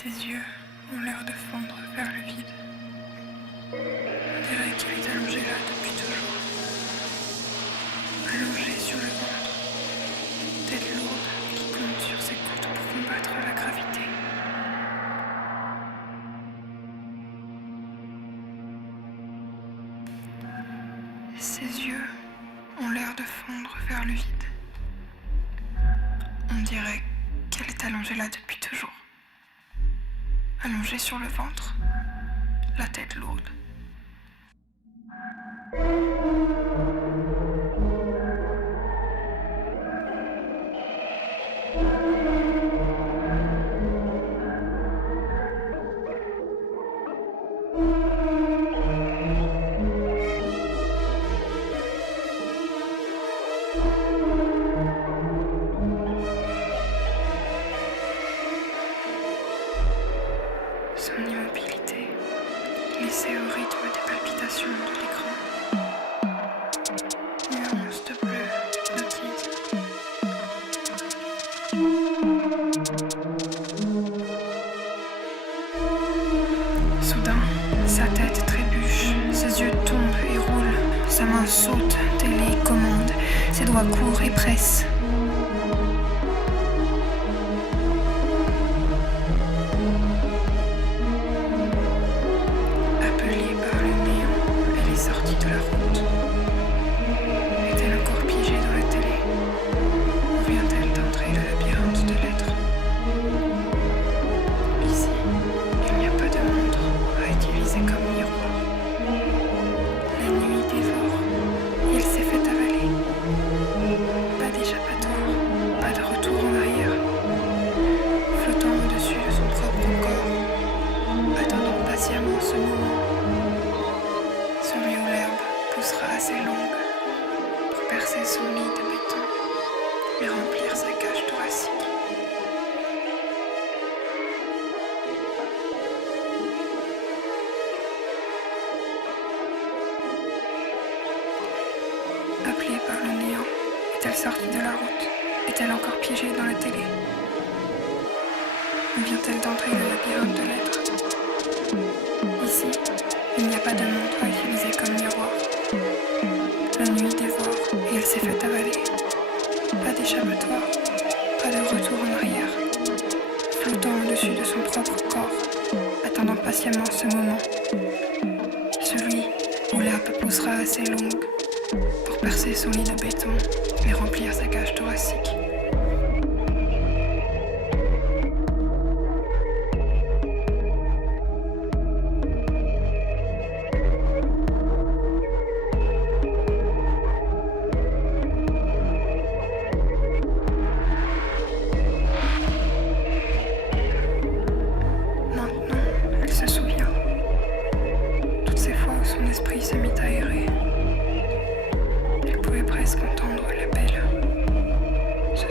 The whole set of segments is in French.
Ses yeux ont l'air de fondre vers le vide. On dirait qu'il est allongé là depuis toujours. Allongé sur le ventre, tête lourde qui compte sur ses côtes pour combattre la gravité. Ses yeux ont l'air de fondre vers le vide. On dirait qu'elle est allongée là depuis toujours. Allongée sur le ventre, la tête lourde. Son immobilité, laissée au rythme des palpitations de l'écran. Nuances de bleu hypnotisent. Soudain, sa tête trébuche, ses yeux tombent et roulent, sa main saute, télécommande, ses doigts courent et pressent. Sortie de la route. Est-elle encore piégée dans la télé? Ou vient-elle d'entrer le labyrinthe de lettres? Ici, il n'y a pas de montre à utiliser comme miroir. La nuit dévore et elle s'est fait avaler. Pas d'échappatoire, pas de retour en arrière. Flottant au-dessus de son propre corps, attendant patiemment ce moment. Celui où l'herbe poussera assez longue pour percer son lit de béton et remplir sa cage thoracique. Appelée par le néant, est-elle sortie de la route? Est-elle encore piégée dans la télé? Ou vient-elle d'entrer le labyrinthe de lettres? Ici, il n'y a pas de montre à utiliser comme miroir. La nuit dévore et elle s'est fait avaler. Pas d'échappatoire, pas de retour en arrière. Flottant au-dessus de son propre corps, attendant patiemment ce moment. Celui où l'herbe poussera assez longue pour percer son lit de béton et remplir sa cage thoracique. Son esprit se mit à errer. Elle pouvait presque entendre l'appel. Ce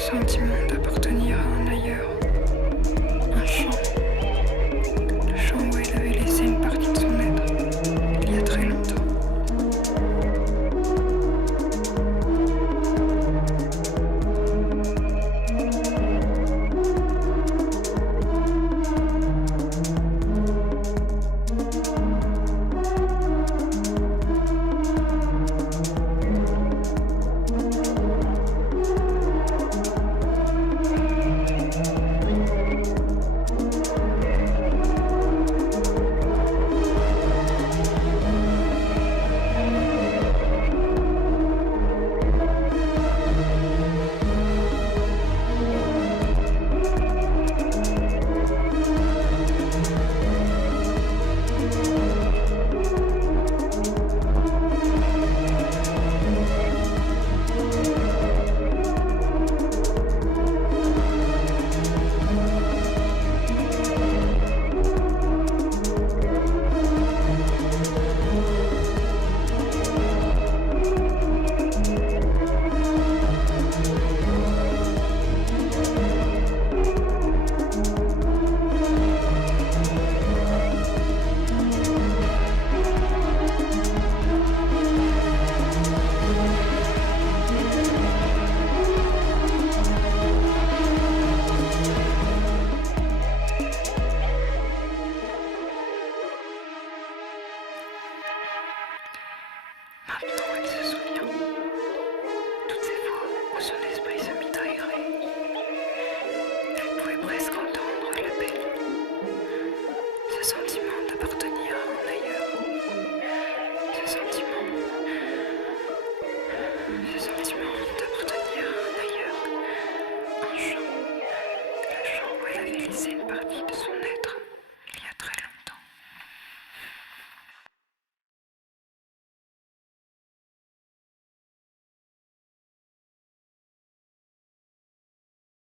grave, non, ouais.